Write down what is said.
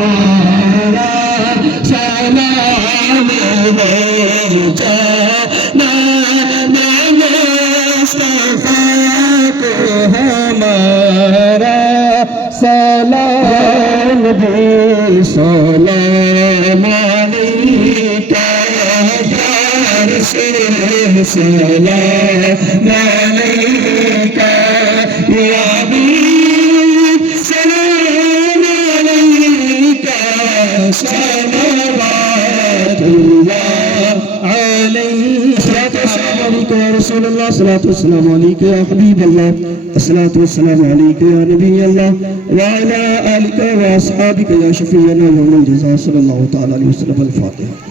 तुम्हारा सलाम है जनाब मुस्तफा को हमारा सलाम भी सलाम अलैका सलाम अलैका या हबीब सलाम अलैका सलावतुल्लाह अलैका या रसूल अल्लाह सलातु वस्सलाम अलैका या हबीब अल्लाह अस्सलातु वस्सलाम अलैका या नबी अल्लाह व अला आलिका व अस्हाबिका या शफीअना यौमल जज़ा सल्लल्लाहु तआला अलैहि वसल्लम। अल-फातिहा।